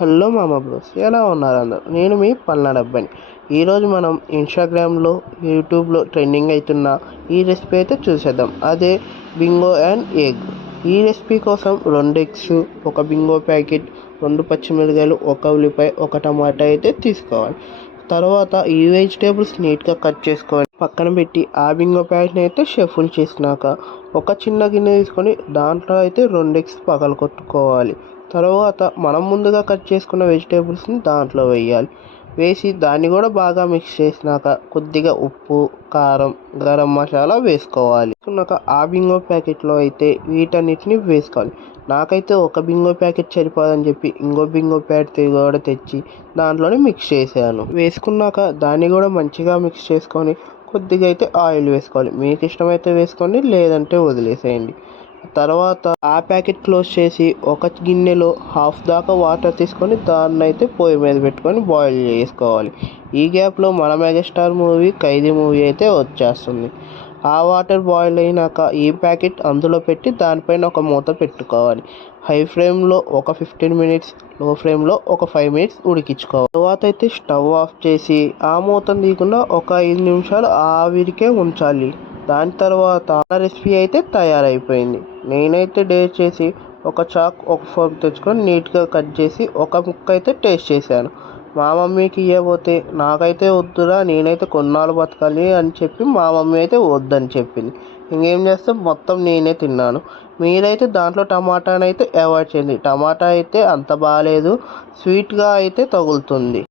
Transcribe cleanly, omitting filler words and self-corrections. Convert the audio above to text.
Hello మామ bros, ఎలా ఉన్నారు అందరు? నేను మీ పల్నాడు అబ్బాయిని. ఈరోజు మనం ఇన్స్టాగ్రామ్లో, యూట్యూబ్లో ట్రెండింగ్ అవుతున్న ఈ రెసిపీ అయితే చూసేద్దాం. అదే బింగో అండ్ ఎగ్. ఈ రెసిపీ కోసం 2 ఎగ్స్, ఒక బింగో ప్యాకెట్, 2 పచ్చిమిరకాయలు, ఒక ఉల్లిపాయ, ఒక టమాటా అయితే తీసుకోవాలి. తర్వాత ఈ వెజిటేబుల్స్ నీట్గా కట్ చేసుకొని పక్కన పెట్టి ఆ బింగో ప్యాకెట్ని అయితే షఫుల్ చేసినాక ఒక చిన్న గిన్నె తీసుకొని దాంట్లో అయితే 2 ఎగ్స్ పగలగొట్టుకోవాలి. తర్వాత మనం ముందుగా కట్ చేసుకున్న వెజిటేబుల్స్ని దాంట్లో వేయాలి. వేసి దాన్ని కూడా బాగా మిక్స్ చేసినాక కొద్దిగా ఉప్పు, కారం, గరం మసాలా వేసుకోవాలి. వేసుకున్నాక ఆ బింగో ప్యాకెట్లో అయితే వీటన్నిటిని వేసుకోవాలి. నాకైతే ఒక బింగో ప్యాకెట్ సరిపోదని చెప్పి ఇంకో బింగో ప్యాకెట్ కూడా తెచ్చి దాంట్లోనే మిక్స్ చేశాను. వేసుకున్నాక దాన్ని కూడా మంచిగా మిక్స్ చేసుకొని కొద్దిగా అయితే ఆయిల్ వేసుకోవాలి. మీకు ఇష్టమైతే వేసుకోండి, లేదంటే వదిలేసేయండి. తర్వాత ఆ ప్యాకెట్ క్లోజ్ చేసి ఒక గిన్నెలో హాఫ్ దాకా వాటర్ తీసుకొని దాన్ని అయితే పొయ్యి మీద పెట్టుకొని బాయిల్ చేసుకోవాలి. ఈ గ్యాప్లో మన మెగాస్టార్ మూవీ ఖైదీ మూవీ అయితే వచ్చేస్తుంది. ఆ వాటర్ బాయిల్ అయినాక ఈ ప్యాకెట్ అందులో పెట్టి దానిపైన ఒక మూత పెట్టుకోవాలి. హై ఫ్లేమ్లో ఒక 15 మినిట్స్, లో ఫ్లేమ్లో ఒక 5 మినిట్స్ ఉడికించుకోవాలి. తర్వాత అయితే స్టవ్ ఆఫ్ చేసి ఆ మూతను తీయకుండా ఒక 5 నిమిషాలు ఆవిరికే ఉంచాలి. దాని తర్వాత రెసిపీ అయితే తయారైపోయింది. నేనైతే డేర్ చేసి ఒక చాక్, ఒక ఫోర్క్ తెచ్చుకొని నీట్గా కట్ చేసి ఒక ముక్క అయితే టేస్ట్ చేశాను. మా మమ్మీకి ఇవ్వబోతే నాకైతే వద్దురా, నేనైతే కొన్నాళ్ళు బతకాలి అని చెప్పి మా మమ్మీ అయితే వద్దని చెప్పింది. ఇంకేం చేస్తే మొత్తం నేనే తిన్నాను. మీరైతే దాంట్లో టమాటానైతే అవాయిడ్ చేయండి. టమాటా అయితే అంత బాగాలేదు, స్వీట్గా అయితే తగులుతుంది.